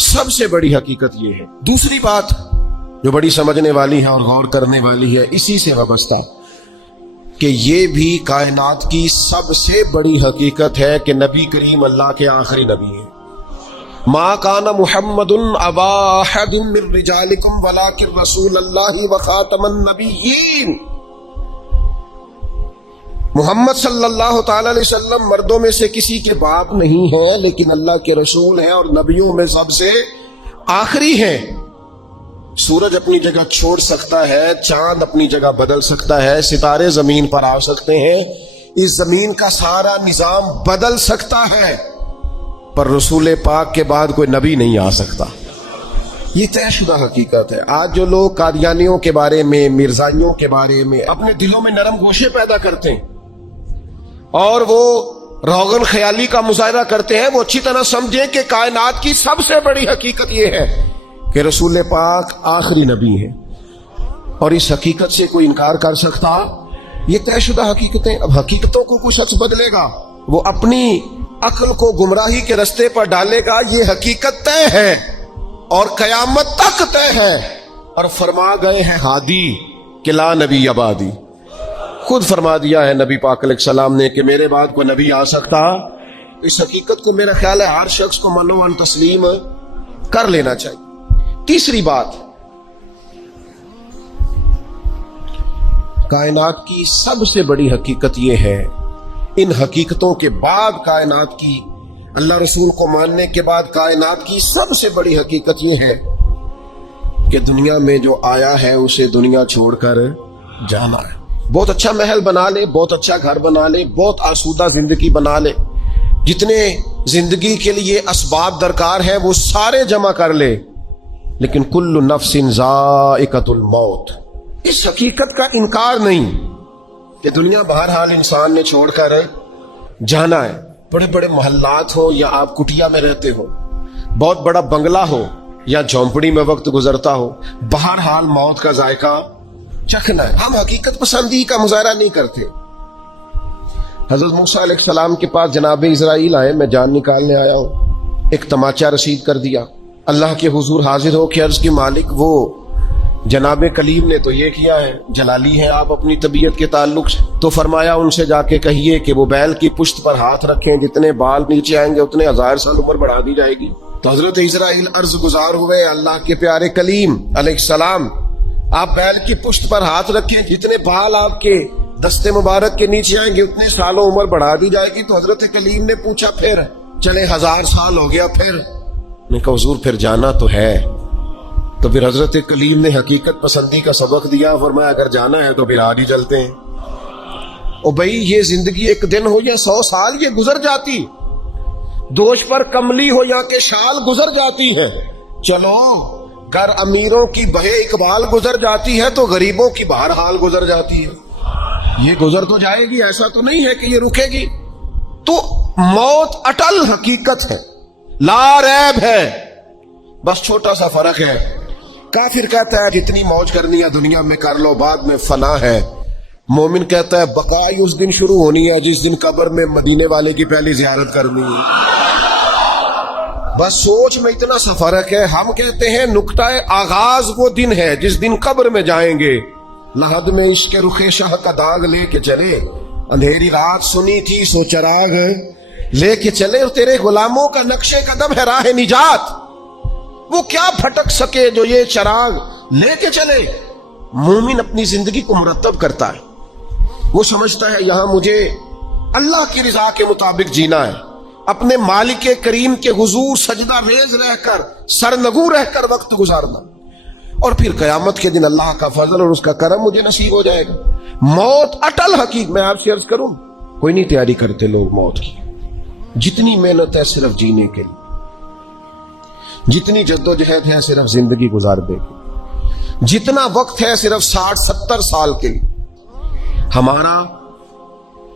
سب سے بڑی حقیقت یہ ہے۔ دوسری بات جو بڑی سمجھنے والی ہے اور غور کرنے والی ہے اسی سے وابستہ، کہ یہ بھی کائنات کی سب سے بڑی حقیقت ہے کہ نبی کریم اللہ کے آخری نبی ہیں۔ ما کان محمد ابا احد من رجالکم ولکن رسول اللہ وخاتم النبیین۔ محمد صلی اللہ تعالی علیہ وسلم مردوں میں سے کسی کے باپ نہیں ہیں، لیکن اللہ کے رسول ہیں اور نبیوں میں سب سے آخری ہیں۔ سورج اپنی جگہ چھوڑ سکتا ہے، چاند اپنی جگہ بدل سکتا ہے، ستارے زمین پر آ سکتے ہیں، اس زمین کا سارا نظام بدل سکتا ہے، پر رسول پاک کے بعد کوئی نبی نہیں آ سکتا۔ یہ طے شدہ حقیقت ہے۔ آج جو لوگ قادیانیوں کے بارے میں، مرزائیوں کے بارے میں اپنے دلوں میں نرم گوشے پیدا کرتے ہیں اور وہ روغن خیالی کا مظاہرہ کرتے ہیں، وہ اچھی طرح سمجھیں کہ کائنات کی سب سے بڑی حقیقت یہ ہے کہ رسول پاک آخری نبی ہیں، اور اس حقیقت سے کوئی انکار کر سکتا؟ یہ طے شدہ حقیقتیں۔ اب حقیقتوں کو کوئی شخص بدلے گا، وہ اپنی عقل کو گمراہی کے رستے پر ڈالے گا، یہ حقیقت طے ہے اور قیامت تک طے ہے۔ اور فرما گئے ہیں ہادی کہ لا نبی آبادی، خود فرما دیا ہے نبی پاک علیہ السلام نے کہ میرے بعد کوئی نبی آ سکتا۔ اس حقیقت کو میرا خیال ہے ہر شخص کو منو تسلیم کر لینا چاہیے۔ تیسری بات، کائنات کی سب سے بڑی حقیقت یہ ہے، ان حقیقتوں کے بعد کائنات کی، اللہ رسول کو ماننے کے بعد کائنات کی سب سے بڑی حقیقت یہ ہے کہ دنیا میں جو آیا ہے اسے دنیا چھوڑ کر جانا ہے۔ بہت اچھا محل بنا لے، بہت اچھا گھر بنا لے، بہت آسودہ زندگی بنا لے، جتنے زندگی کے لیے اسباب درکار ہیں وہ سارے جمع کر لے، لیکن کل نفس ذائقۃ الموت، اس حقیقت کا انکار نہیں کہ دنیا بہرحال انسان نے چھوڑ کر جانا ہے۔ بڑے بڑے محلات ہو یا آپ کٹیا میں رہتے ہو، بہت بڑا بنگلہ ہو یا جھونپڑی میں وقت گزرتا ہو، بہرحال موت کا ذائقہ چکھنا ہے۔ ہم حقیقت پسندی کا مظاہرہ نہیں کرتے۔ حضرت موسیٰ علیہ السلام کے پاس جناب اسرائیل آئے، میں جان نکالنے آیا ہوں، ایک تماچا رسید کر دیا، اللہ کے حضور حاضر ہو کے عرض کی مالک وہ جناب کلیم نے تو یہ کیا ہے، جلالی ہے آپ اپنی طبیعت کے تعلق سے، تو فرمایا ان سے جا کے کہیے کہ وہ بیل کی پشت پر ہاتھ رکھیں، جتنے بال نیچے آئیں گے اتنے 1000 سال عمر بڑھا دی جائے گی۔ تو حضرت اسرائیل عرض گزار ہوئے اللہ کے پیارے کلیم علیہ السلام، آپ بیل کی پشت پر ہاتھ رکھیں، جتنے بال آپ کے دستے مبارک کے نیچے آئیں گے اتنے سالوں عمر بڑھا دی جائے گی۔ تو حضرت کلیم نے پوچھا پھر چلے 1000 سال ہو گیا، پھر نے کہا حضور پھر جانا تو ہے۔ تو پھر حضرت کلیم نے حقیقت پسندی کا سبق دیا، فرمایا اگر جانا ہے تو پھر آج ہی چلتے ہیں۔ او بھائی یہ زندگی ایک دن ہو یا 100 سال یہ گزر جاتی، دوش پر کملی ہو یا کہ شال گزر جاتی ہے۔ چلو گر امیروں کی بہے اقبال گزر جاتی ہے تو غریبوں کی بہرحال گزر جاتی ہے، یہ گزر تو جائے گی، ایسا تو نہیں ہے کہ یہ رکے گی۔ تو موت اٹل حقیقت ہے، لا ریب ہے، بس چھوٹا سا فرق ہے۔ کافر کہتا ہے جتنی موج کرنی ہے دنیا میں کر لو، بعد میں فنا ہے۔ مومن کہتا ہے بقائی اس دن شروع ہونی ہے جس دن قبر میں مدینے والے کی پہلی زیارت کرنی ہے۔ بس سوچ میں اتنا سا فرق ہے۔ ہم کہتے ہیں نقطہ آغاز وہ دن ہے جس دن قبر میں جائیں گے، لحد میں عشق رخ شاہ کا داغ لے کے چلے، اندھیری رات سنی تھی سو چراغ لے کے چلے، اور تیرے غلاموں کا نقش قدم ہے راہ نجات، وہ کیا پھٹک سکے جو یہ چراغ لے کے چلے۔ مومن اپنی زندگی کو مرتب کرتا ہے، وہ سمجھتا ہے یہاں مجھے اللہ کی رضا کے مطابق جینا ہے، اپنے مالک کریم کے حضور سجدہ ریز رہ کر، سرنگو رہ کر وقت گزارنا، اور پھر قیامت کے دن اللہ کا فضل اور اس کا کرم مجھے نصیب ہو جائے گا۔ موت اٹل حقیقت۔ میں آپ سے عرض کروں، کوئی نہیں تیاری کرتے لوگ موت کی، جتنی محنت ہے صرف جینے کے لیے، جتنی جدوجہد ہے صرف زندگی گزارنے کی، جتنا وقت ہے صرف 60-70 سال کے لیے۔ ہمارا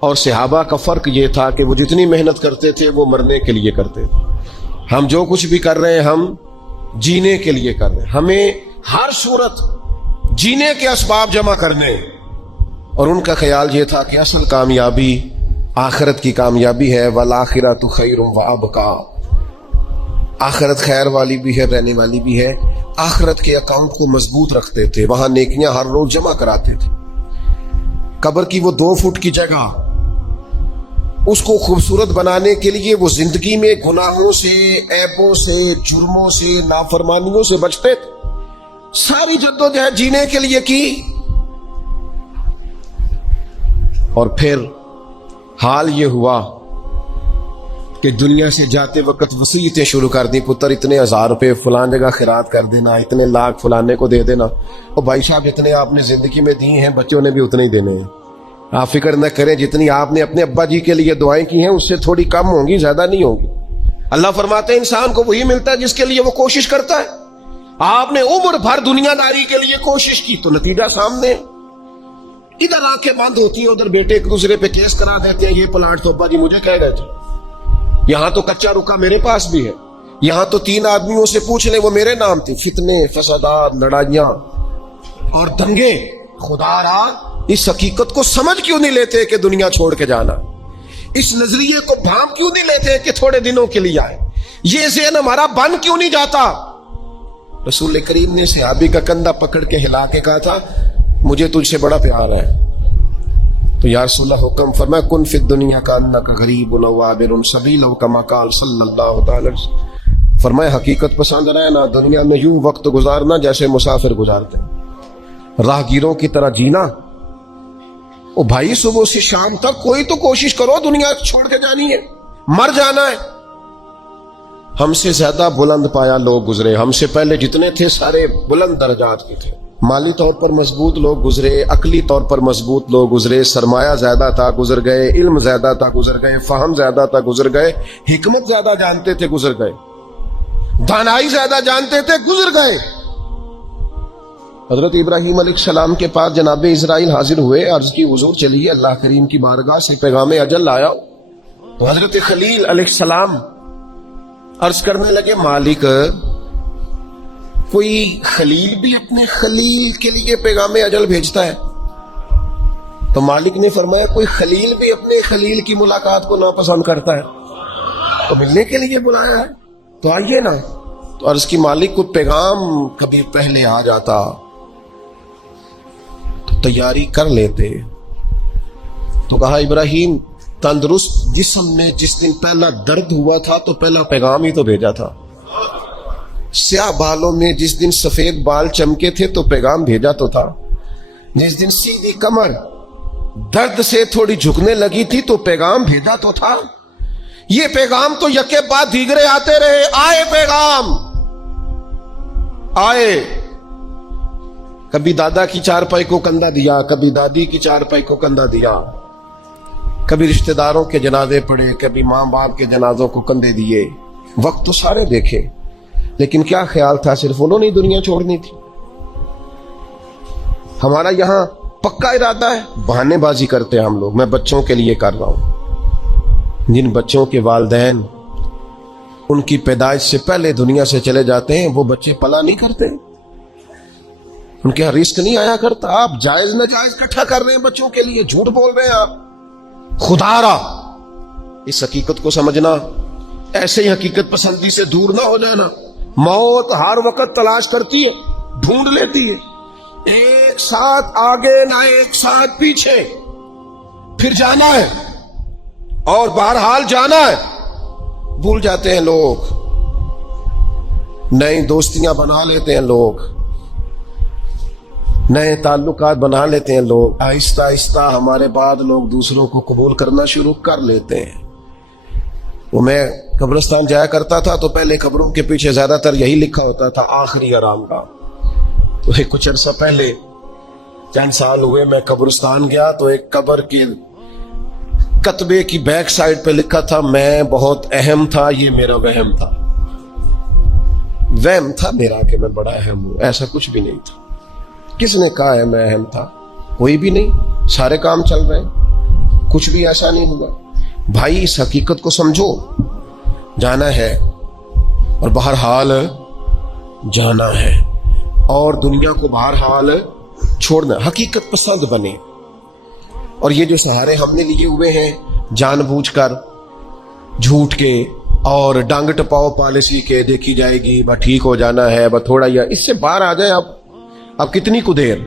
اور صحابہ کا فرق یہ تھا کہ وہ جتنی محنت کرتے تھے وہ مرنے کے لیے کرتے تھے، ہم جو کچھ بھی کر رہے ہیں ہم جینے کے لیے کر رہے ہیں، ہمیں ہر صورت جینے کے اسباب جمع کرنے، اور ان کا خیال یہ تھا کہ اصل کامیابی آخرت کی کامیابی ہے، والآخرۃ خیر وابقیٰ، آخرت خیر والی بھی ہے، رہنے والی بھی ہے. آخرت کے اکاؤنٹ کو مضبوط رکھتے تھے، وہاں نیکیاں ہر روز جمع کراتے تھے. قبر کی وہ 2 فٹ کی جگہ، اس کو خوبصورت بنانے کے لیے وہ زندگی میں گناہوں سے، عیبوں سے، جرموں سے، نافرمانیوں سے بچتے تھے. ساری جدوجہد جینے کے لیے کی، اور پھر حال یہ ہوا کہ دنیا سے جاتے وقت وصیتیں شروع کر دی. پتر اتنے 1000 روپے فلان جگہ خیرات کر دینا، اتنے لاکھ فلانے کو دے دینا. اور بھائی صاحب جتنے آپ نے زندگی میں دی ہیں بچوں نے بھی اتنے ہی دینے ہیں. آپ فکر نہ کریں، جتنی آپ نے اپنے ابا جی کے لیے دعائیں کی ہیں اس سے تھوڑی کم ہوں گی، زیادہ نہیں ہوگی. اللہ فرماتے ہیں انسان کو وہی ملتا ہے جس کے لیے وہ کوشش کرتا ہے. آپ نے عمر بھر دنیا داری کے لیے کوشش کی تو نتیجہ سامنے. ادھر آنکھیں بند ہوتی ہیں، ادھر بیٹے ایک دوسرے پہ کیس کرا دیتے ہیں، یہ پلاٹ تو ابا جی مجھے کہہ گئے تھے، یہاں تو کچا رکا میرے پاس بھی ہے، یہاں تو 3 آدمیوں سے پوچھ لیں وہ میرے نام تھے. فتنے، فسادات، لڑائیاں اور دنگے. خدا را اس حقیقت کو سمجھ کیوں نہیں لیتے کہ دنیا چھوڑ کے جانا؟ اس نظریے کو بھام کیوں نہیں لیتے کہ تھوڑے دنوں کے لیے آئے؟ یہ ذہن ہمارا بن کیوں نہیں جاتا؟ رسول کریم نے صحابی کا کندھا پکڑ کے ہلا کے کہا تھا مجھے تجھ سے بڑا پیار ہے. تو یا رسول اللہ حکم فرمایا کن فی الدنیا کانک غریب و عابر سبیل کما قال صلی اللہ تعالی علیہ وسلم. فرمایا حقیقت پسند رہنا، دنیا میں یوں وقت گزارنا جیسے مسافر گزارتے ہیں، راہگیروں کی طرح جینا. او بھائی صبح سے شام تک کوئی تو کوشش کرو، دنیا چھوڑ کے جانی ہے، مر جانا ہے. ہم سے زیادہ بلند پایا لوگ گزرے، ہم سے پہلے جتنے تھے سارے بلند درجات کے تھے. مالی طور پر مضبوط لوگ گزرے، عقلی طور پر مضبوط لوگ گزرے، سرمایہ زیادہ تھا گزر گئے، علم زیادہ تھا گزر گئے، فہم زیادہ تھا گزر گئے، حکمت زیادہ جانتے تھے گزر گئے، دانائی زیادہ جانتے تھے گزر گئے. حضرت ابراہیم علیہ السلام کے پاس جناب اسرائیل حاضر ہوئے، عرض کی حضور چلیے اللہ کریم کی بارگاہ سے پیغام اجل آیا. تو حضرت خلیل علیہ السلام عرض کرنے لگے مالک کوئی خلیل بھی اپنے خلیل کے لیے پیغام اجل بھیجتا ہے؟ تو مالک نے فرمایا کوئی خلیل بھی اپنے خلیل کی ملاقات کو ناپسند کرتا ہے تو ملنے کے لیے بلایا ہے تو آئیے نا. تو عرض کی مالک کو پیغام کبھی پہلے آ جاتا تو تیاری کر لیتے. تو کہا ابراہیم تندرست جسم میں جس دن پہلا درد ہوا تھا تو پہلا پیغام ہی تو بھیجا تھا. سیاہ بالوں میں جس دن سفید بال چمکے تھے تو پیغام بھیجا تو تھا. جس دن سیدھی کمر درد سے تھوڑی جھکنے لگی تھی تو پیغام بھیجا تو تھا. یہ پیغام تو یکے بعد دیگرے آتے رہے. آئے پیغام آئے، کبھی دادا کی چارپائی کو کندھا دیا، کبھی دادی کی چارپائی کو کندھا دیا، کبھی رشتہ داروں کے جنازے پڑے، کبھی ماں باپ کے جنازوں کو کندھے دیے. وقت تو سارے دیکھے، لیکن کیا خیال تھا صرف انہوں نے دنیا چھوڑنی تھی. ہمارا یہاں پکا ارادہ ہے، بہانے بازی کرتے ہیں ہم لوگ. میں بچوں کے لیے کر رہا ہوں. جن بچوں کے والدین ان کی پیدائش سے پہلے دنیا سے چلے جاتے ہیں وہ بچے پلا نہیں کرتے، ان کے رزق نہیں آیا کرتا. آپ جائز ناجائز اکٹھا کر رہے ہیں بچوں کے لیے، جھوٹ بول رہے ہیں آپ. خدا را اس حقیقت کو سمجھنا، ایسے ہی حقیقت پسندی سے دور نہ ہو جانا. موت ہر وقت تلاش کرتی ہے، ڈھونڈ لیتی ہے، ایک ساتھ آگے نہ ایک ساتھ پیچھے. پھر جانا ہے اور بہرحال جانا ہے. بھول جاتے ہیں لوگ، نئی دوستیاں بنا لیتے ہیں لوگ، نئے تعلقات بنا لیتے ہیں لوگ. آہستہ آہستہ ہمارے بعد لوگ دوسروں کو قبول کرنا شروع کر لیتے ہیں. وہ میں قبرستان جایا کرتا تھا تو پہلے قبروں کے پیچھے زیادہ تر یہی لکھا ہوتا تھا آخری آرام گاہ. تو ایک کچھ عرصہ پہلے چند سال ہوئے میں قبرستان گیا تو ایک قبر کے کتبے کی بیک سائڈ پہ لکھا تھا میں بہت اہم تھا. یہ میرا وہم تھا، وہم تھا میرا کہ میں بڑا اہم ہوں. ایسا کچھ بھی نہیں تھا. کس نے کہا ہے میں اہم تھا؟ کوئی بھی نہیں. سارے کام چل رہے ہیں، کچھ بھی ایسا نہیں ہوا. بھائی اس حقیقت کو سمجھو، جانا ہے اور بہرحال جانا ہے، اور دنیا کو بہرحال چھوڑنا. حقیقت پسند بنے. اور یہ جو سہارے ہم نے لیے ہوئے ہیں جان بوجھ کر، جھوٹ کے، اور ڈانگ ٹپاؤ پالیسی کے دیکھی جائے گی، بس ٹھیک ہو جانا ہے، بس تھوڑا یا اس سے باہر آ جائیں. اب کتنی کو دیر،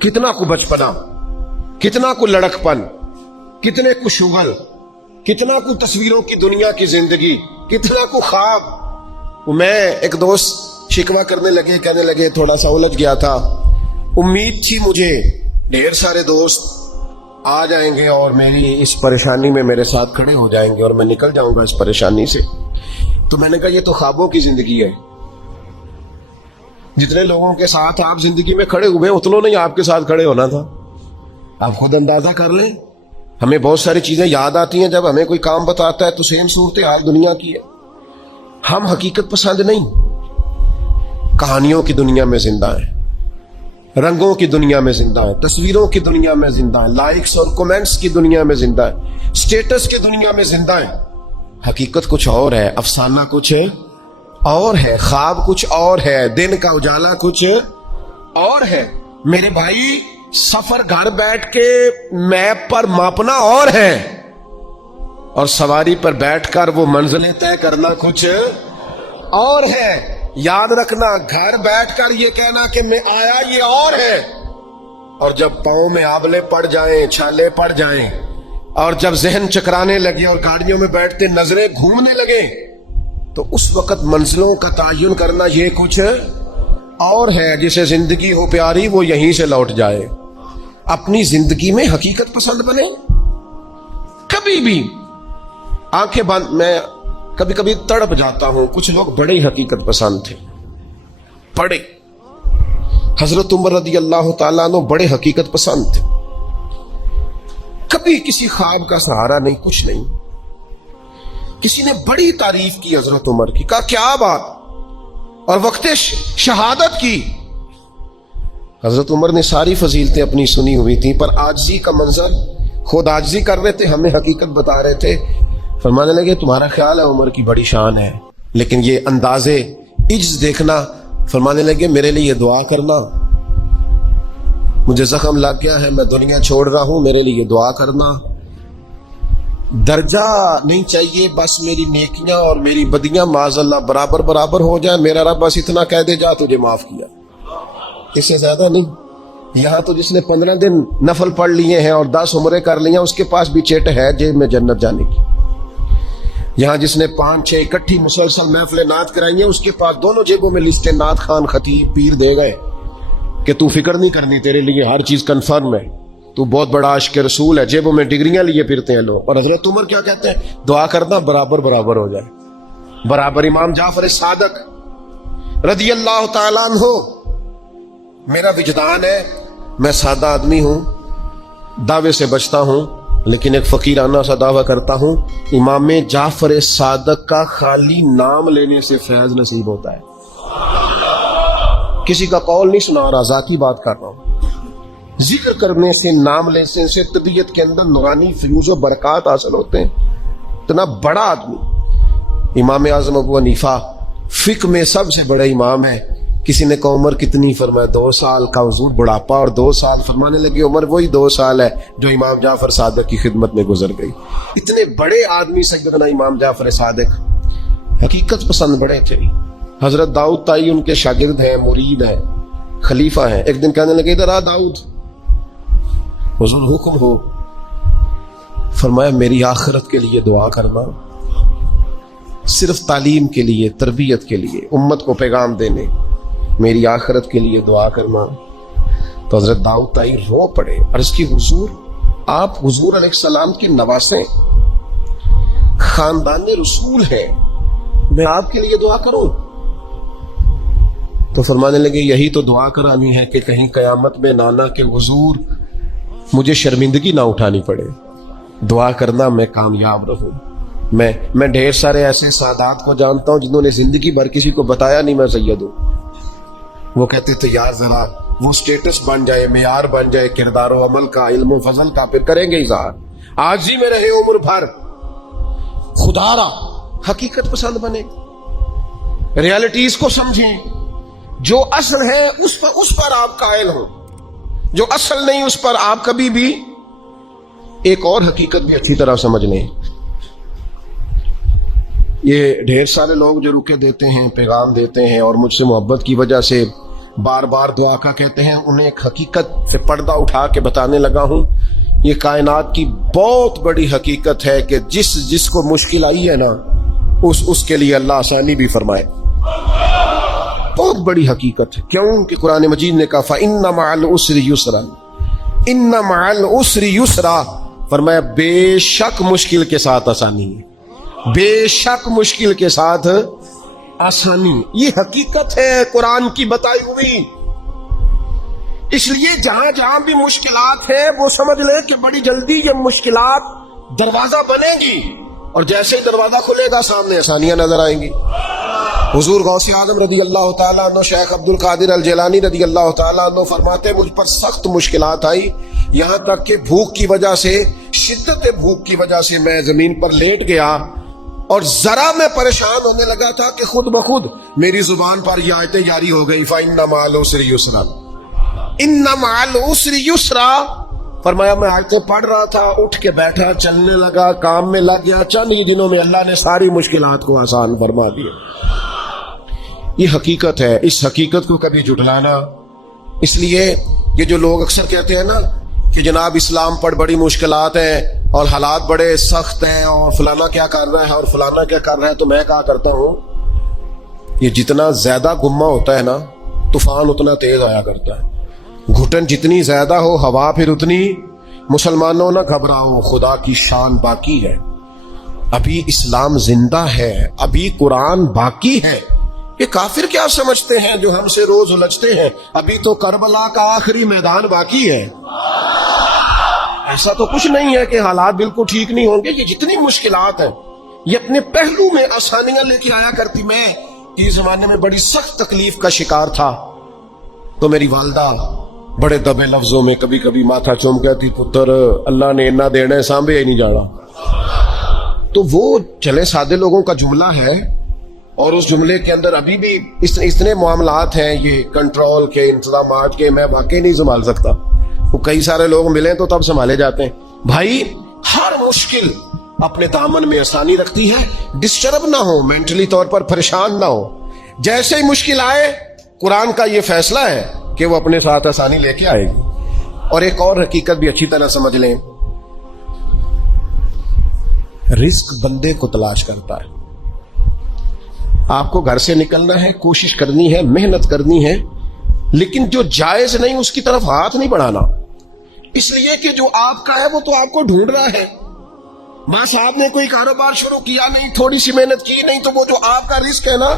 کتنا کو بچپنا، کتنا کو لڑک پن، کتنے کو شغل، کتنا کو تصویروں کی دنیا کی زندگی، کتنا کو خواب. میں ایک دوست شکوہ کرنے لگے، کہنے لگے تھوڑا سا الجھ گیا تھا، امید تھی مجھے ڈھیر سارے دوست آ جائیں گے اور میری اس پریشانی میں میرے ساتھ کھڑے ہو جائیں گے اور میں نکل جاؤں گا اس پریشانی سے. تو میں نے کہا یہ تو خوابوں کی زندگی ہے. جتنے لوگوں کے ساتھ آپ زندگی میں کھڑے ہوئے اتنوں نہیں آپ کے ساتھ کھڑے ہونا تھا. آپ خود اندازہ کر لیں. ہمیں بہت ساری چیزیں یاد آتی ہیں جب ہمیں کوئی کام بتاتا ہے تو سیم صورتحال دنیا کی ہے. ہم حقیقت پسند نہیں، کہانیوں کی دنیا میں زندہ ہیں، رنگوں کی دنیا میں زندہ ہے، تصویروں کی دنیا میں زندہ ہے، لائکس اور کومنٹس کی دنیا میں زندہ ہے، سٹیٹس کی دنیا میں زندہ ہے. حقیقت کچھ اور ہے، افسانہ کچھ اور ہے، خواب کچھ اور ہے، دن کا اجالا کچھ اور ہے. میرے بھائی سفر گھر بیٹھ کے میپ پر ماپنا اور ہے، اور سواری پر بیٹھ کر وہ منزلیں طے کرنا کچھ اور ہے. یاد رکھنا، گھر بیٹھ کر یہ کہنا کہ میں آیا یہ اور ہے، اور جب پاؤں میں آبلے پڑ جائیں، چھالے پڑ جائیں، اور جب ذہن چکرانے لگے اور گاڑیوں میں بیٹھتے نظریں گھومنے لگے تو اس وقت منزلوں کا تعین کرنا یہ کچھ اور ہے. جسے زندگی ہو پیاری وہ یہیں سے لوٹ جائے. اپنی زندگی میں حقیقت پسند بنے. کبھی بھی آنکھیں بند، میں کبھی کبھی تڑپ جاتا ہوں. کچھ لوگ بڑے حقیقت پسند تھے، بڑے. حضرت عمر رضی اللہ تعالیٰ عنہ بڑے حقیقت پسند تھے. کبھی کسی خواب کا سہارا نہیں، کچھ نہیں. کسی نے بڑی تعریف کی حضرت عمر کی، کہا کیا بات، اور وقت شہادت کی. حضرت عمر نے ساری فضیلتیں اپنی سنی ہوئی تھیں، پر عاجزی کا منظر، خود عاجزی کر رہے تھے، ہمیں حقیقت بتا رہے تھے. فرمانے لگے تمہارا خیال ہے عمر کی بڑی شان ہے، لیکن یہ اندازے عجز دیکھنا. فرمانے لگے میرے لیے یہ دعا کرنا، مجھے زخم لگ گیا ہے، میں دنیا چھوڑ رہا ہوں، میرے لیے یہ دعا کرنا. درجہ نہیں چاہیے، بس میری نیکیاں اور میری بدیاں معاذ اللہ برابر برابر ہو جائیں. میرا رب بس اتنا کہہ دے جا تجھے معاف کیا، اس سے زیادہ نہیں. یہاں تو جس نے 15 دن نفل پڑھ لیے ہیں اور 10 عمرے کر لیے ہیں، اس کے پاس بھی چیٹ ہے جیب میں جنت جانے کی. یہاں جس نے 5-6 اکٹھی مسلسل محفل نعت کرائی ہیں، اس کے پاس دونوں جیبوں میں لسٹ نعت خان خطیب پیر دے گئے کہ تو فکر نہیں کرنی، تیرے لیے ہر چیز کنفرم ہے، تو بہت بڑا عاشق رسول ہے. جیبوں میں ڈگریاں لیے پھرتے ہیں لوگ. اور حضرت عمر کیا کہتے ہیں؟ دعا کرنا برابر برابر ہو جائے. برابر. امام جعفر صادق رضی اللہ تعالیٰ عنہ، میرا وجدان ہے، میں سادہ آدمی ہوں، دعوے سے بچتا ہوں، لیکن ایک فقیرانہ سا دعویٰ کرتا ہوں، امام جعفر صادق کا خالی نام لینے سے فیض نصیب ہوتا ہے. کسی کا قول نہیں سنا رہا، ذاتی بات کر رہا ہوں. ذکر کرنے سے، نام لینے سے طبیعت کے اندر نورانی فیوز و برکات حاصل ہوتے ہیں. اتنا بڑا آدمی امام اعظم ابو حنیفہ، فقہ میں سب سے بڑے امام ہے. کسی نے کہا عمر کتنی؟ فرمایا 2 سال کا حضور بڑھاپا، اور 2 سال. فرمانے لگے عمر وہی 2 سال ہے جو امام جعفر صادق کی خدمت میں گزر گئی. اتنے بڑے آدمی سیدنا امام جعفر صادق حقیقت پسند بڑے تھے. حضرت داؤد طائی ان کے شاگرد ہیں، مرید ہیں، خلیفہ ہیں. ایک دن کہنے لگے ادھر آ داؤد، حضور حکم ہو. فرمایا میری آخرت کے لیے دعا کرنا، صرف تعلیم کے لیے، تربیت کے لیے، امت کو پیغام دینے، میری آخرت کے لیے دعا کرنا. تو حضرت داؤد طائی رو پڑے. عرض کی حضور آپ حضور علیہ السلام کے نواسے، خاندان رسول ہیں، میں آپ کے لیے دعا کروں؟ تو فرمانے لگے یہی تو دعا کرانی ہے کہ کہیں قیامت میں نانا کہ حضور مجھے شرمندگی نہ اٹھانی پڑے. دعا کرنا میں کامیاب رہوں. میں ڈھیر سارے ایسے سادات کو جانتا ہوں جنہوں نے زندگی بھر کسی کو بتایا نہیں میں سید ہوں. وہ کہتے تھے یار ذرا وہ سٹیٹس بن جائے، معیار بن جائے کردار و عمل کا، علم و فضل کا، پھر کریں گے اظہار. آج ہی میں رہے عمر بھر. خدا را حقیقت پسند بنے، ریالٹیز کو سمجھیں، جو اصل ہے اس پر آپ قائل ہوں، جو اصل نہیں اس پر آپ کبھی بھی ایک اور حقیقت بھی اچھی طرح سمجھ لیں. یہ ڈھیر سارے لوگ جو رکے دیتے ہیں، پیغام دیتے ہیں اور مجھ سے محبت کی وجہ سے بار بار دعا کا کہتے ہیں، انہیں ایک حقیقت سے پردہ اٹھا کے بتانے لگا ہوں۔ یہ کائنات کی بہت بڑی حقیقت ہے کہ جس کو مشکل آئی ہے نا، اس کے لیے اللہ آسانی بھی فرمائے۔ بہت بڑی حقیقت ہے۔ کیوں کہ قرآن مجید نے کہا فَإِنَّ مَعَ الْعُسْرِ يُسْرًا، إِنَّ مَعَ الْعُسْرِ يُسْرًا، فرمایا بے شک مشکل کے ساتھ آسانی ہے، بے شک مشکل کے ساتھ آسانی۔ یہ حقیقت ہے قرآن کی بتائی ہوئی۔ اس لیے جہاں جہاں بھی مشکلات ہیں وہ سمجھ لیں کہ بڑی جلدی یہ مشکلات دروازہ بنے گی، اور جیسے ہی دروازہ کھلے گا سامنے آسانیاں نظر آئیں گی۔ حضور غوث اعظم رضی اللہ تعالیٰ عنہ، شیخ عبد القادر الجیلانی رضی اللہ تعالیٰ عنہ فرماتے مجھ پر سخت مشکلات آئی، یہاں تک کہ بھوک کی وجہ سے، شدت بھوک کی وجہ سے میں زمین پر لیٹ گیا، اور ذرا میں پریشان ہونے لگا تھا کہ خود بخود میری زبان پر یہ آیتیں جاری ہو گئی فَإِنَّ مَعَ الْعُسْرِ يُسْرًا، إِنَّ مَعَ الْعُسْرِ يُسْرًا۔ فرمایا میں آیتیں پڑھ رہا تھا، اٹھ کے بیٹھا، چلنے لگا، کام میں لگ گیا، چند ہی دنوں میں اللہ نے ساری مشکلات کو آسان فرما دیا۔ یہ حقیقت ہے، اس حقیقت کو کبھی جھٹلانا۔ اس لیے یہ جو لوگ اکثر کہتے ہیں نا کہ جناب اسلام پر بڑی مشکلات ہیں اور حالات بڑے سخت ہیں اور فلانا کیا کر رہا ہے اور فلانا کیا کر رہا ہے، تو میں کہا کرتا ہوں یہ جتنا زیادہ گمہ ہوتا ہے نا، طوفان اتنا تیز آیا کرتا ہے۔ گھٹن جتنی زیادہ ہو، ہوا پھر اتنی۔ مسلمانوں نہ گھبراؤ، خدا کی شان باقی ہے، ابھی اسلام زندہ ہے، ابھی قرآن باقی ہے۔ یہ کافر کیا سمجھتے ہیں جو ہم سے روز الجھتے ہیں، ابھی تو کربلا کا آخری میدان باقی ہے۔ ایسا تو کچھ نہیں ہے کہ حالات بالکل ٹھیک نہیں ہوں گے۔ یہ جتنی مشکلات ہیں یہ اپنے پہلو میں آسانیاں لے کے آیا کرتی۔ میں اس زمانے میں بڑی سخت تکلیف کا شکار تھا، تو میری والدہ بڑے دبے لفظوں میں کبھی کبھی ماتھا چوم کہتی پتر اللہ نے اتنا دینا ہے، سانبے ہی نہیں جانا۔ تو وہ چلے سادے لوگوں کا جملہ ہے، اور اس جملے کے اندر ابھی بھی اتنے معاملات ہیں یہ کنٹرول کے، انتظامات کے، میں واقعی نہیں سنبھال سکتا۔ وہ کئی سارے لوگ ملیں تو تب سنبھالے جاتے ہیں۔ بھائی ہر مشکل اپنے دامن میں آسانی رکھتی ہے، ڈسٹرب نہ ہو، مینٹلی طور پر پریشان نہ ہو۔ جیسے ہی مشکل آئے قرآن کا یہ فیصلہ ہے کہ وہ اپنے ساتھ آسانی لے کے آئے گی۔ اور ایک اور حقیقت بھی اچھی طرح سمجھ لیں، رزق بندے کو تلاش کرتا ہے۔ آپ کو گھر سے نکلنا ہے، کوشش کرنی ہے، محنت کرنی ہے، لیکن جو جائز نہیں اس کی طرف ہاتھ نہیں بڑھانا، اس لیے کہ جو آپ کا ہے وہ تو آپ کو ڈھونڈ رہا ہے۔ بس آپ نے کوئی کاروبار شروع کیا نہیں، تھوڑی سی محنت کی نہیں، تو وہ جو آپ کا رزق ہے نا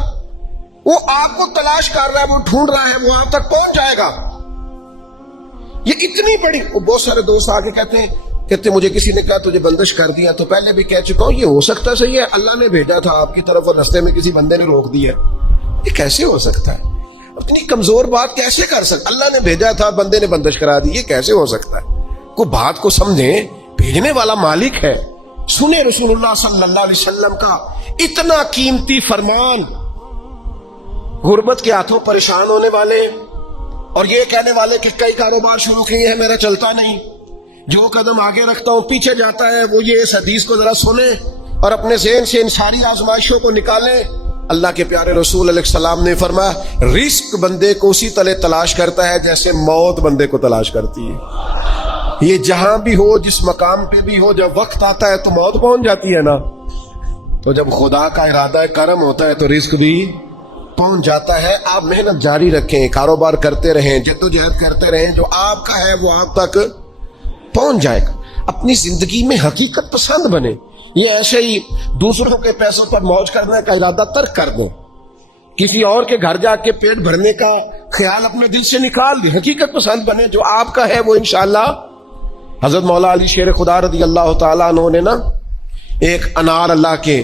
وہ آپ کو تلاش کر رہا ہے، وہ ڈھونڈ رہا ہے، وہ آپ تک پہنچ جائے گا۔ یہ اتنی بڑی، بہت سارے دوست آ کے کہتے مجھے کسی نے کہا تجھے بندش کر دیا، تو پہلے بھی کہہ چکا ہوں یہ ہو سکتا ہے صحیح ہے، اللہ نے بھیجا تھا آپ کی طرف اور رستے میں کسی بندے نے روک دیا۔ یہ کیسے ہو سکتا ہے؟ اتنی کمزور بات کیسے کر سکتا؟ اللہ نے بھیجا تھا، بندے نے بندش کرا دی، یہ کیسے ہو سکتا ہے؟ کوئی بات کو سمجھیں، بھیجنے والا مالک ہے۔ سنیں رسول اللہ صلی اللہ علیہ وسلم کا اتنا قیمتی فرمان، غربت کے ہاتھوں پریشان ہونے والے اور یہ کہنے والے کہ کئی کاروبار شروع کیے ہیں میرا چلتا نہیں، جو قدم آگے رکھتا ہوں پیچھے جاتا ہے، وہ یہ اس حدیث کو ذرا سنیں اور اپنے ذہن سے ان ساری آزمائشوں کو نکالیں۔ اللہ کے پیارے رسول علیہ السلام نے فرمایا رزق بندے کو اسی طرح تلاش کرتا ہے جیسے موت بندے کو تلاش کرتی ہے۔ یہ جہاں بھی ہو، جس مقام پہ بھی ہو، جب وقت آتا ہے تو موت پہنچ جاتی ہے نا، تو جب خدا کا ارادہ کرم ہوتا ہے تو رزق بھی پہنچ جاتا ہے۔ آپ محنت جاری رکھیں، کاروبار کرتے رہیں، جدوجہد کرتے رہیں، جو آپ کا ہے وہ آپ تک پہنچ جائے گا۔ اپنی زندگی میں حقیقت پسند بنے، یہ ایسے ہی دوسروں کے پیسوں پر موج کرنے کا ارادہ ترک کر دیں، کسی اور کے گھر جا کے پیٹ بھرنے کا خیال اپنے دل سے نکال دیں، حقیقت پسند بنے، جو آپ کا ہے وہ انشاءاللہ۔ حضرت مولا علی شیر خدا رضی اللہ تعالیٰ عنہ نے نا ایک انار اللہ کے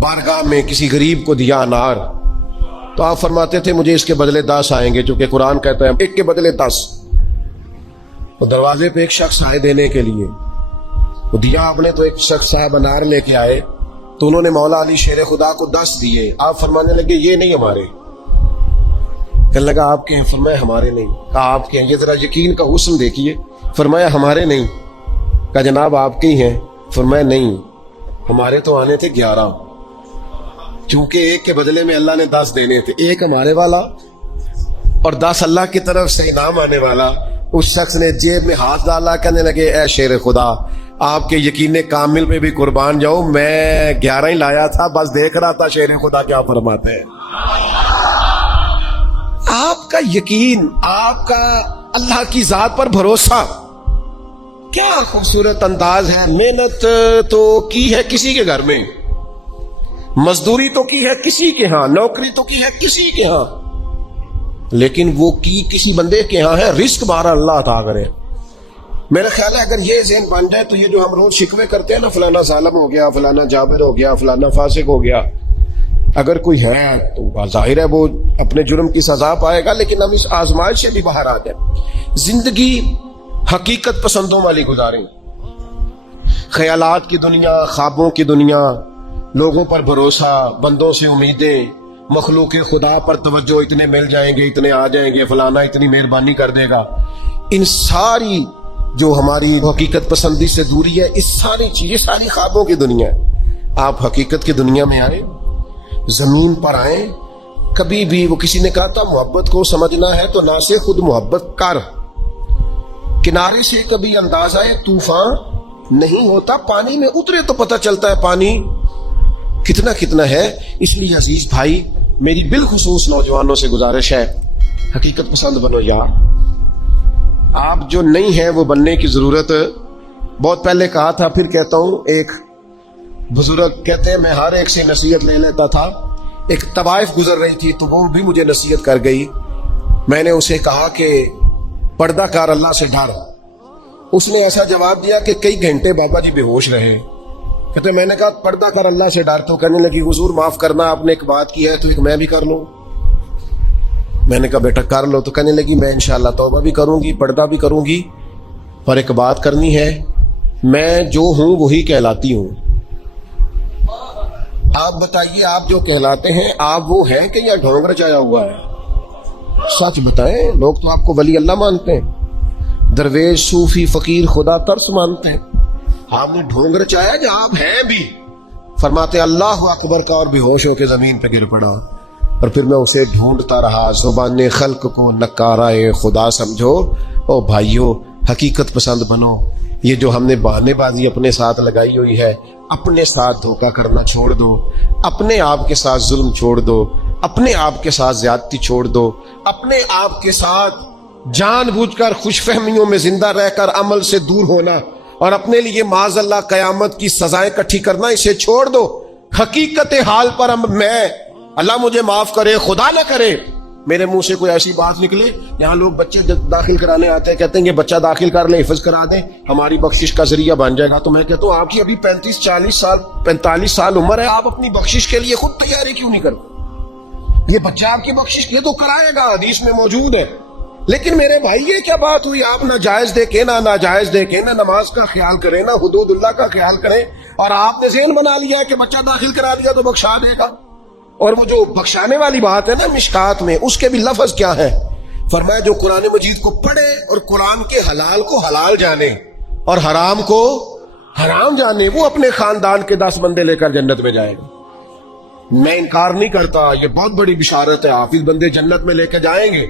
بارگاہ میں کسی غریب کو دیا انار، تو آپ فرماتے تھے مجھے اس کے بدلے 10 آئیں گے، چونکہ قرآن کہتا ہے ایک کے بدلے 10۔ تو دروازے پہ ایک شخص آئے دینے کے لیے، وہ دیا آپ نے، تو ایک شخص صاحب انار لے کے آئے، تو انہوں نے مولا علی شیر خدا کو 10 دیے۔ آپ فرمانے لگے یہ نہیں ہمارے، کہنے لگا آپ کے ہیں؟ فرمایا ہمارے نہیں۔ کہا آپ کے ہیں؟ یہ ذرا یقین کا حسن دیکھیے۔ فرمایا ہمارے نہیں۔ کہا جناب آپ کے ہی ہیں؟ فرمایا نہیں، ہمارے تو آنے تھے 11۔ چونکہ ایک کے بدلے میں اللہ نے 10 دینے تھے، ایک ہمارے والا اور 10 اللہ کی طرف سے انعام آنے والا. اس شخص نے جیب میں ہاتھ ڈالا، کہنے لگے اے شیر خدا، آپ کے یقین کامل پہ بھی قربان جاؤں، میں 11 ہی لایا تھا، بس دیکھ رہا تھا شیر خدا کیا فرماتے ہیں. آپ کا یقین، آپ کا اللہ کی ذات پر بھروسہ، کیا خوبصورت انداز ہے. محنت تو کی ہے کسی کے گھر میں، مزدوری تو کی ہے کسی کے ہاں، نوکری تو کی ہے کسی کے ہاں، لیکن وہ کی کسی بندے کے ہاں ہے. رزق بارہ اللہ عطا کرے. میرا خیال ہے اگر یہ ذہن بن جائے تو یہ جو ہم روز شکوے کرتے ہیں نا، فلانا ظالم ہو گیا، فلانا جابر ہو گیا، فلانا فاسق ہو گیا، اگر کوئی ہے تو ظاہر ہے وہ اپنے جرم کی سزا پائے گا، لیکن ہم اس آزمائش سے بھی باہر آ جائیں. زندگی حقیقت پسندوں والی گزاریں. خیالات کی دنیا، خوابوں کی دنیا، لوگوں پر بھروسہ، بندوں سے امیدیں، مخلوق خدا پر توجہ، اتنے مل جائیں گے، اتنے آ جائیں گے، فلانا اتنی مہربانی کر دے گا. ان ساری جو ہماری حقیقت پسندی سے دوری ہے، اس ساری چیزیں، ساری خوابوں کی دنیا ہے. آپ حقیقت کی دنیا میں آئیں، زمین پر آئیں. کبھی بھی وہ کسی نے کہا تھا محبت کو سمجھنا ہے تو نہ سے خود محبت کر. کنارے سے کبھی اندازہ طوفان نہیں ہوتا، پانی میں اترے تو پتہ چلتا ہے پانی کتنا کتنا ہے. اس لیے عزیز بھائی، میری بالخصوص نوجوانوں سے گزارش ہے، حقیقت پسند بنو یار. آپ جو نہیں ہیں وہ بننے کی ضرورت. بہت پہلے کہا تھا، پھر کہتا ہوں. ایک بزرگ کہتے ہیں میں ہر ایک سے نصیحت لے لیتا تھا. ایک طوائف گزر رہی تھی تو وہ بھی مجھے نصیحت کر گئی. میں نے اسے کہا کہ پردہ کار اللہ سے ڈر. اس نے ایسا جواب دیا کہ کئی گھنٹے بابا جی بے ہوش رہے. کہتے میں نے کہا پردہ کر اللہ سے ڈر. تو کہنے لگی حضور معاف کرنا، آپ نے ایک بات کی ہے تو ایک میں بھی کر لوں. میں نے کہا بیٹا کر لو. تو کہنے لگی میں انشاءاللہ توبہ بھی کروں گی، پردہ بھی کروں گی، پر ایک بات کرنی ہے، میں جو ہوں وہی کہلاتی ہوں. آپ بتائیے، آپ جو کہلاتے ہیں آپ وہ ہیں کہ یا ڈھونگ رچایا ہوا ہے؟ سچ بتائیں. لوگ تو آپ کو ولی اللہ مانتے ہیں، درویش، صوفی، فقیر، خدا ترس مانتے ہیں. آپ نے ڈھونگ رچایا یا آپ ہیں بھی؟ فرماتے اللہ اکبر کا اور بے ہوش ہو کے زمین پہ گر پڑا. اور پھر میں اسے ڈھونڈتا رہا. زبان خلق کو نکارائے خدا سمجھو. او بھائیو، حقیقت پسند بنو. یہ جو ہم نے بہانے بازی اپنے ساتھ لگائی ہوئی ہے، اپنے ساتھ دھوکہ کرنا چھوڑ دو، اپنے آپ کے ساتھ ظلم چھوڑ دو، اپنے آپ کے ساتھ زیادتی چھوڑ دو، اپنے آپ کے ساتھ جان بوجھ کر خوش فہمیوں میں زندہ رہ کر عمل سے دور ہونا اور اپنے لیے معاذ اللہ قیامت کی سزائیں اکٹھی کرنا، اسے چھوڑ دو. حقیقت حال پر میں، اللہ مجھے معاف کرے، خدا نہ کرے میرے منہ سے کوئی ایسی بات نکلے. یہاں لوگ بچے داخل کرانے آتے ہیں، کہتے ہیں کہ بچہ داخل کر لیں، حفظ کرا دیں، ہماری بخشش کا ذریعہ بن جائے گا. تو میں کہتا ہوں آپ کی ابھی 45 سال عمر ہے، آپ اپنی بخشش کے لیے خود تیاری کیوں نہیں کرتے؟ یہ بچہ آپ کی بخشش یہ تو کرائے گا، حدیث میں موجود ہے. لیکن میرے بھائی یہ کیا بات ہوئی، آپ نہ جائز دیکھیں نہ ناجائز دیکھیں، نہ نماز کا خیال کریں نہ حدود اللہ کا خیال کریں، اور آپ نے ذہن بنا لیا ہے کہ بچہ داخل کرا دیا تو بخشا دے گا. اور وہ جو بخشانے والی بات ہے نا مشکات میں، اس کے بھی لفظ کیا ہے؟ فرمایا جو قرآن مجید کو پڑھے اور قرآن کے حلال کو حلال جانے اور حرام کو حرام جانے، وہ اپنے خاندان کے 10 بندے لے کر جنت میں جائے گا. میں انکار نہیں کرتا، یہ بہت بڑی بشارت ہے، حافظ بندے جنت میں لے کے جائیں گے.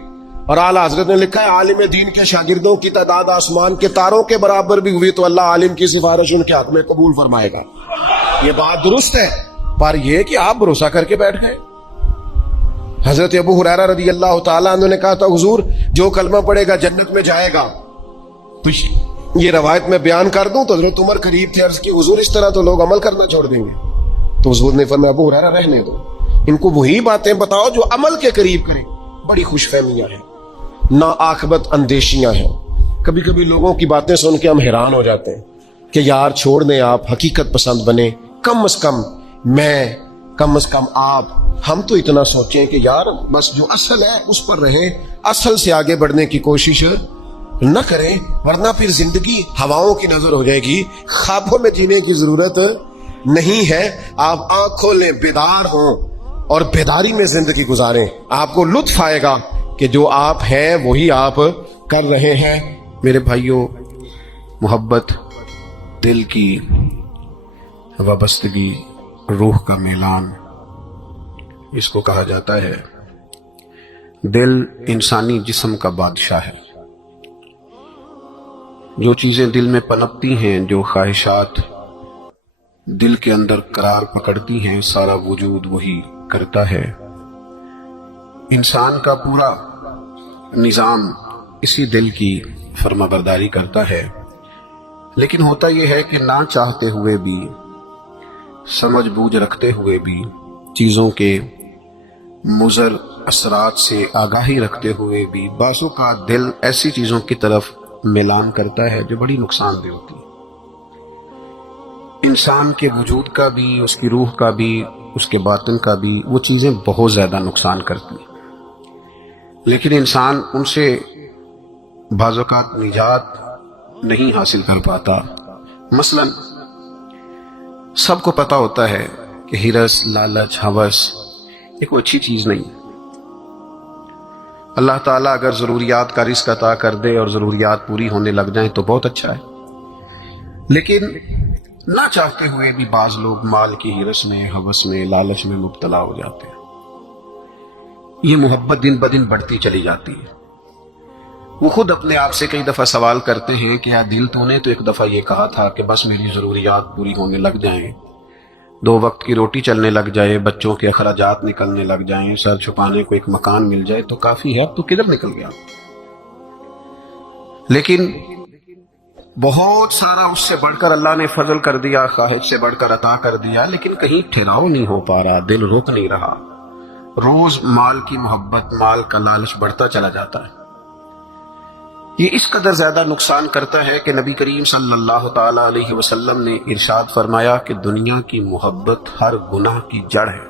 اور اعلیٰ حضرت نے لکھا ہے عالم دین کے شاگردوں کی تعداد آسمان کے تاروں کے برابر بھی ہوئی تو اللہ عالم کی سفارش ان کے حق میں قبول فرمائے گا. یہ بات درست ہے، پر یہ کہ آپ بھروسہ کر کے بیٹھ گئے. حضرت ابو ہریرہ رضی اللہ تعالیٰ عنہ نے کہا تھا حضور جو کلمہ پڑھے گا جنت میں جائے گا. تو یہ روایت میں بیان کر دوں تو حضرت عمر قریب تھے، عرض کی حضور اس طرح تو لوگ عمل کرنا چھوڑ دیں گے. تو حضور نے فرمایا ابو ہریرہ رہنے دو، ان کو وہی باتیں بتاؤ جو عمل کے قریب کریں. بڑی خوش فہمیاں ہیں، نا عاقبت اندیشیاں ہیں. کبھی کبھی لوگوں کی باتیں سن کے ہم حیران ہو جاتے ہیں کہ یار چھوڑ دیں، آپ حقیقت پسند بنے. کم از کم میں، کم از کم آپ، ہم تو اتنا سوچیں کہ یار بس جو اصل ہے اس پر رہیں، اصل سے آگے بڑھنے کی کوشش نہ کریں، ورنہ پھر زندگی ہواؤں کی نظر ہو جائے گی. خوابوں میں جینے کی ضرورت نہیں ہے. آپ آنکھ کھولیں، بیدار ہوں اور بیداری میں زندگی گزاریں. آپ کو لطف آئے گا کہ جو آپ ہیں وہی آپ کر رہے ہیں. میرے بھائیوں، محبت، دل کی وابستگی، روح کا میلان اس کو کہا جاتا ہے دل انسانی جسم کا بادشاہ ہے. جو چیزیں دل میں پنپتی ہیں، جو خواہشات دل کے اندر قرار پکڑتی ہیں، سارا وجود وہی کرتا ہے. انسان کا پورا نظام اسی دل کی فرما برداری کرتا ہے. لیکن ہوتا یہ ہے کہ نہ چاہتے ہوئے بھی، سمجھ بوجھ رکھتے ہوئے بھی، چیزوں کے مضر اثرات سے آگاہی رکھتے ہوئے بھی بعض اوقات دل ایسی چیزوں کی طرف میلان کرتا ہے جو بڑی نقصان دہ ہوتی ہے. انسان کے وجود کا بھی، اس کی روح کا بھی، اس کے باطن کا بھی وہ چیزیں بہت زیادہ نقصان کرتی ہیں. لیکن انسان ان سے بعض اوقات نجات نہیں حاصل کر پاتا. مثلا سب کو پتا ہوتا ہے کہ ہرس، لالچ، ہوس یہ کوئی اچھی چیز نہیں. اللہ تعالیٰ اگر ضروریات کا رزق عطا کر دے اور ضروریات پوری ہونے لگ جائیں تو بہت اچھا ہے. لیکن نہ چاہتے ہوئے بھی بعض لوگ مال کی ہرس میں، ہوس میں، لالچ میں مبتلا ہو جاتے ہیں. یہ محبت دن بدن بڑھتی چلی جاتی ہے. وہ خود اپنے آپ سے کئی دفعہ سوال کرتے ہیں کہ دل تو نے تو ایک دفعہ یہ کہا تھا کہ بس میری ضروریات پوری ہونے لگ جائیں، 2 وقت کی روٹی چلنے لگ جائے، بچوں کے اخراجات نکلنے لگ جائیں، سر چھپانے کو ایک مکان مل جائے تو کافی ہے. اب تو کدھر نکل گیا؟ لیکن بہت سارا اس سے بڑھ کر اللہ نے فضل کر دیا، خواہش سے بڑھ کر عطا کر دیا، لیکن کہیں ٹھہراؤ نہیں ہو پا رہا، دل روک نہیں رہا. روز مال کی محبت، مال کا لالچ بڑھتا چلا جاتا ہے. یہ اس قدر زیادہ نقصان کرتا ہے کہ نبی کریم صلی اللہ تعالی علیہ وسلم نے ارشاد فرمایا کہ دنیا کی محبت ہر گناہ کی جڑ ہے.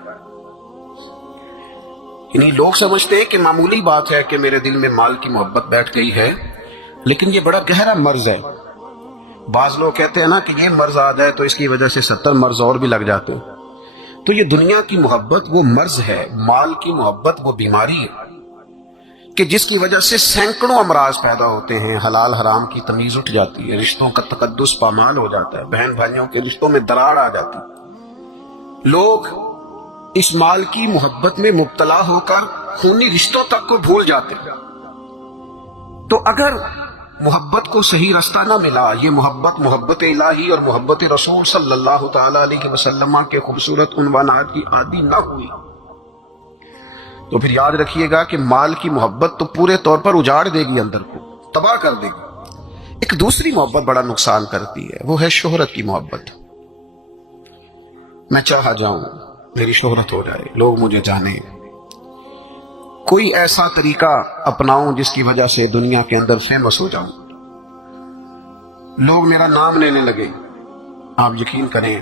یعنی لوگ سمجھتے ہیں کہ معمولی بات ہے کہ میرے دل میں مال کی محبت بیٹھ گئی ہے، لیکن یہ بڑا گہرا مرض ہے. بعض لوگ کہتے ہیں نا کہ یہ مرض آ جائے تو اس کی وجہ سے 70 مرض اور بھی لگ جاتے ہیں. تو یہ دنیا کی محبت وہ مرض ہے، مال کی محبت وہ بیماری ہے کہ جس کی وجہ سے سینکڑوں امراض پیدا ہوتے ہیں. حلال حرام کی تمیز اٹھ جاتی ہے، رشتوں کا تقدس پامال ہو جاتا ہے، بہن بھائیوں کے رشتوں میں دراڑ آ جاتی ہے. لوگ اس مال کی محبت میں مبتلا ہو کر خونی رشتوں تک کو بھول جاتے ہیں. تو اگر محبت کو صحیح رستہ نہ ملا، یہ محبت الہی اور محبت رسول صلی اللہ تعالی علیہ وسلم کے خوبصورت عنوانات کی عادی نہ ہوئی، تو پھر یاد رکھیے گا کہ مال کی محبت تو پورے طور پر اجاڑ دے گی، اندر کو تباہ کر دے گی. ایک دوسری محبت بڑا نقصان کرتی ہے، وہ ہے شہرت کی محبت. میں چاہا جاؤں، میری شہرت ہو جائے، لوگ مجھے جانیں، کوئی ایسا طریقہ اپناؤں جس کی وجہ سے دنیا کے اندر فیمس ہو جاؤں، لوگ میرا نام لینے لگے. آپ یقین کریں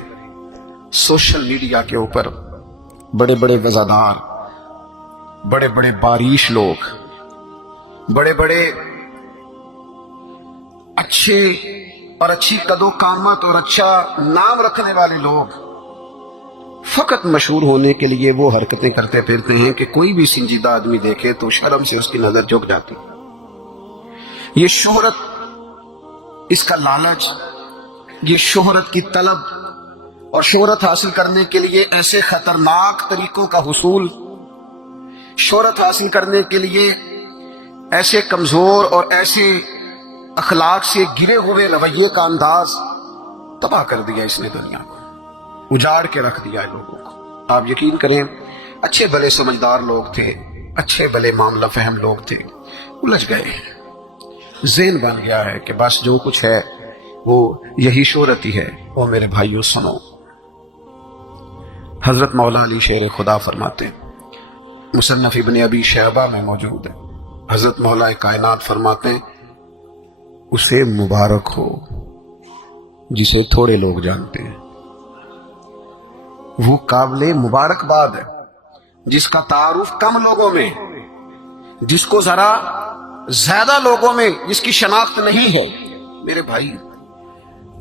سوشل میڈیا کے اوپر بڑے بڑے وزادار، بڑے بڑے باریش لوگ، بڑے بڑے اچھے اور اچھی قد و قامت اور اچھا نام رکھنے والے لوگ فقط مشہور ہونے کے لیے وہ حرکتیں کرتے پھرتے ہیں کہ کوئی بھی سنجیدہ آدمی دیکھے تو شرم سے اس کی نظر جھک جاتی. یہ شہرت، اس کا لالچ، یہ شہرت کی طلب اور شہرت حاصل کرنے کے لیے ایسے خطرناک طریقوں کا حصول، شہرت حاصل کرنے کے لیے ایسے کمزور اور ایسے اخلاق سے گرے ہوئے رویے کا انداز تباہ کر دیا. اس نے دنیا کو اجاڑ کے رکھ دیا ہے لوگوں کو. آپ یقین کریں اچھے بھلے سمجھدار لوگ تھے، اچھے بھلے معاملہ فہم لوگ تھے، الجھ گئے. ذہن بن گیا ہے کہ بس جو کچھ ہے وہ یہی شہرت ہی ہے. وہ میرے بھائیوں سنو، حضرت مولا علی شیر خدا فرماتے ہیں، مصنف ابن ابی شیبہ میں موجود ہے، حضرت مولا کائنات فرماتے ہیں اسے مبارک ہو جسے تھوڑے لوگ جانتے ہیں. وہ قابل مبارکباد ہے جس کا تعارف کم لوگوں میں، جس کو ذرا زیادہ لوگوں میں جس کی شناخت نہیں ہے. میرے بھائی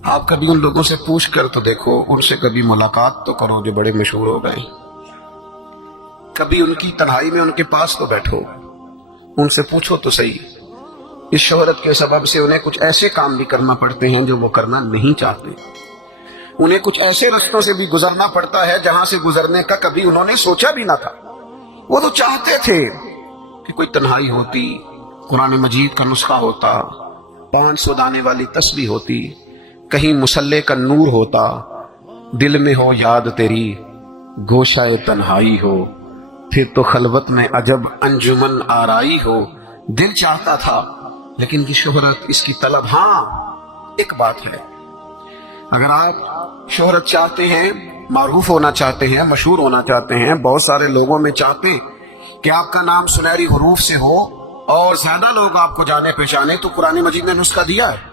آپ کبھی ان لوگوں سے پوچھ کر تو دیکھو، ان سے کبھی ملاقات تو کرو جو بڑے مشہور ہو گئے، کبھی ان کی تنہائی میں ان کے پاس تو بیٹھو، ان سے پوچھو تو صحیح. اس شہرت کے سبب سے انہیں کچھ ایسے کام بھی کرنا پڑتے ہیں جو وہ کرنا نہیں چاہتے، انہیں کچھ ایسے رستوں سے بھی گزرنا پڑتا ہے جہاں سے گزرنے کا کبھی انہوں نے سوچا بھی نہ تھا. وہ تو چاہتے تھے کہ کوئی تنہائی ہوتی، قرآن مجید کا نسخہ ہوتا، 500 دانے والی تسبیح ہوتی، کہیں مصلے کا نور ہوتا، دل میں ہو یاد تیری گوشہ تنہائی ہو، پھر تو خلوت میں عجب انجمن آرائی ہو۔ دل چاہتا تھا، لیکن یہ شہرت، اس کی طلب، ہاں ایک بات ہے، اگر آپ شہرت چاہتے ہیں، معروف ہونا چاہتے ہیں، مشہور ہونا چاہتے ہیں، بہت سارے لوگوں میں چاہتے ہیں کہ آپ کا نام سنہری حروف سے ہو اور زیادہ لوگ آپ کو جانے پہچانے، تو قرآن مجید نے نسخہ دیا ہے۔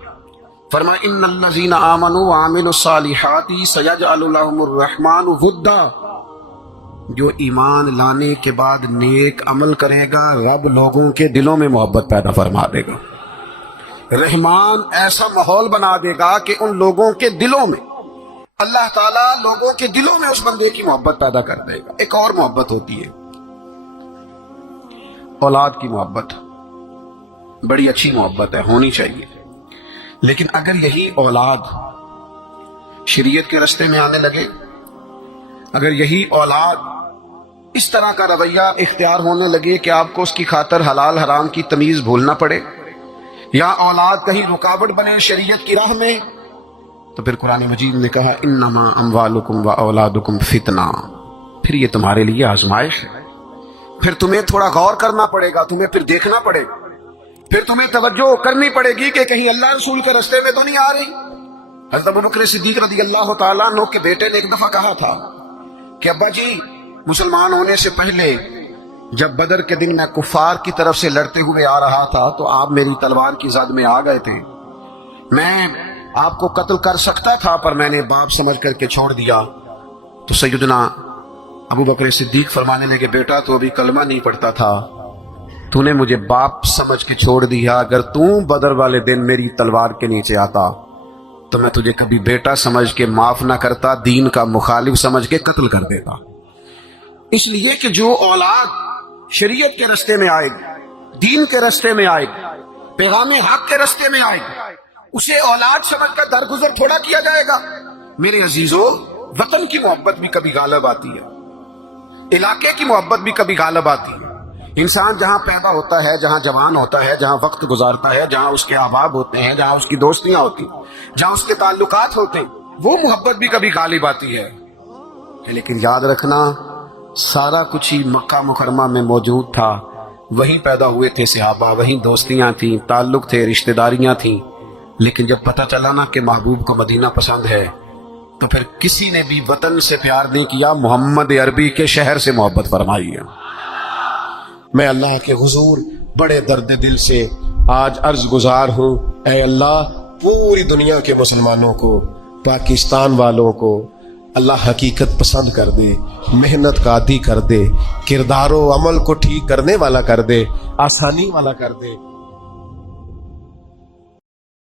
فرمایا ان الذین آمنوا وعملوا الصالحات سیجعل لهم الرحمن ودا، جو ایمان لانے کے بعد نیک عمل کرے گا، رب لوگوں کے دلوں میں محبت پیدا فرما دے گا۔ رحمان ایسا ماحول بنا دے گا کہ ان لوگوں کے دلوں میں، اللہ تعالیٰ لوگوں کے دلوں میں اس بندے کی محبت پیدا کر دے گا۔ ایک اور محبت ہوتی ہے، اولاد کی محبت، بڑی اچھی محبت ہے، ہونی چاہیے، لیکن اگر یہی اولاد شریعت کے راستے میں آنے لگے، اگر یہی اولاد اس طرح کا رویہ اختیار ہونے لگے کہ آپ کو اس کی خاطر حلال حرام کی تمیز بھولنا پڑے، یا اولاد کہیں رکاوٹ بنے شریعت کی راہ میں، تو پھر قرآن مجید نے کہا انما اموالکم و اولادکم فتنہ، پھر یہ تمہارے لیے آزمائش ہے، پھر تمہیں تھوڑا غور کرنا پڑے گا، تمہیں پھر دیکھنا پڑے گا، پھر تمہیں توجہ کرنی پڑے گی کہ کہیں اللہ رسول کے راستے میں تو نہیں آ رہی۔ حضرت ابوبکر صدیق رضی اللہ تعالیٰ عنہ کے بیٹے نے ایک دفعہ کہا تھا کہ ابا جی، مسلمان ہونے سے پہلے جب بدر کے دن میں کفار کی طرف سے لڑتے ہوئے آ رہا تھا تو آپ میری تلوار کی زد میں آ گئے تھے، میں آپ کو قتل کر سکتا تھا پر میں نے باپ سمجھ کر کے چھوڑ دیا۔ تو سیدنا ابوبکر صدیق فرمانے لگے بیٹا تو ابھی کلمہ نہیں پڑھتا تھا، تو نے مجھے باپ سمجھ کے چھوڑ دیا، اگر تو بدر والے دن میری تلوار کے نیچے آتا تو میں تجھے کبھی بیٹا سمجھ کے معاف نہ کرتا، دین کا مخالف سمجھ کے قتل کر دیتا۔ اس لیے کہ جو اولاد شریعت کے راستے میں آئے گی، دین کے راستے میں آئے گی، پیغام حق کے راستے میں آئے گی، اسے اولاد سمجھ کر درگزر تھوڑا کیا جائے گا۔ میرے عزیزو، وطن کی محبت بھی کبھی غالب آتی ہے، علاقے کی محبت بھی کبھی غالب آتی ہے۔ انسان جہاں پیدا ہوتا ہے، جہاں جوان ہوتا ہے، جہاں وقت گزارتا ہے، جہاں اس کے احباب ہوتے ہیں، جہاں اس کی دوستیاں ہوتی ہیں، جہاں اس کے تعلقات ہوتے ہیں، وہ محبت بھی کبھی غالب آتی ہے۔ لیکن یاد رکھنا، سارا کچھ ہی مکہ مکرمہ میں موجود تھا، وہیں پیدا ہوئے تھے صحابہ، وہیں دوستیاں تھیں، تعلق تھے، رشتہ داریاں تھیں، لیکن جب پتہ چلا نا کہ محبوب کو مدینہ پسند ہے تو پھر کسی نے بھی وطن سے پیار نہیں کیا، محمد عربی کے شہر سے محبت فرمائی ہے۔ میں اللہ کے حضور بڑے درد دل سے آج عرض گزار ہوں، اے اللہ پوری دنیا کے مسلمانوں کو، پاکستان والوں کو اللہ حقیقت پسند کر دے، محنت کا عادی کر دے، کردار و عمل کو ٹھیک کرنے والا کر دے، آسانی والا کر دے۔